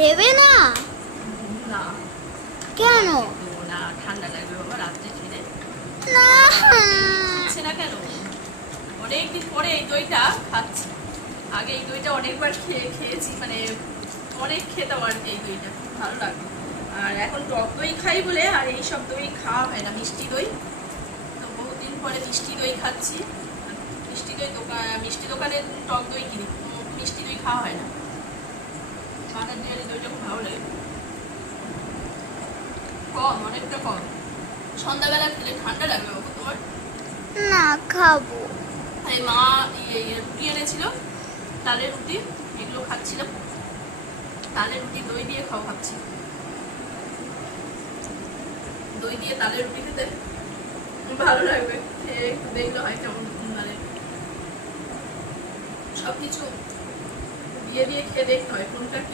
দেবে না? না কেন? দেবো না, ঠান্ডা লাগবে বাবা রাত্রে খেলে। না খাচ্ছে না কেন? অনেকদিন পরে এই দইটা খাচ্ছি। আগে এই দইটা অনেকবার খেয়েছি, মানে অনেক খেতাম আর কি। এই দইটা খুব ভালো লাগে। আর এখন টক দই খাই বলে আর এই সব দই খাওয়া হয় না, মিষ্টি দই। তো বহুদিন পরে মিষ্টি দই খাচ্ছি। মিষ্টি দোকানে টক দই কিনি, মিষ্টি দই খাওয়া হয় না। বাটার ডেয়ারি দইটা খুব ভালো লাগে, কম, অনেকটা কম। সন্ধ্যাবেলা খেলে ঠান্ডা লাগবে বাবু তোমার? না খাবো। আরে মা রুটি এনেছিল, তালের রুটি, এগুলো খাচ্ছিলাম। তালের রুটি দই দিয়ে খাও ভাবছি। দই দিয়ে তালের রুটি খেতে ভালো লাগবে, দেখলে হয় কেমন, মানে সবকিছু দিয়ে দিয়ে খেয়ে দেখতে হয় কোনটা কি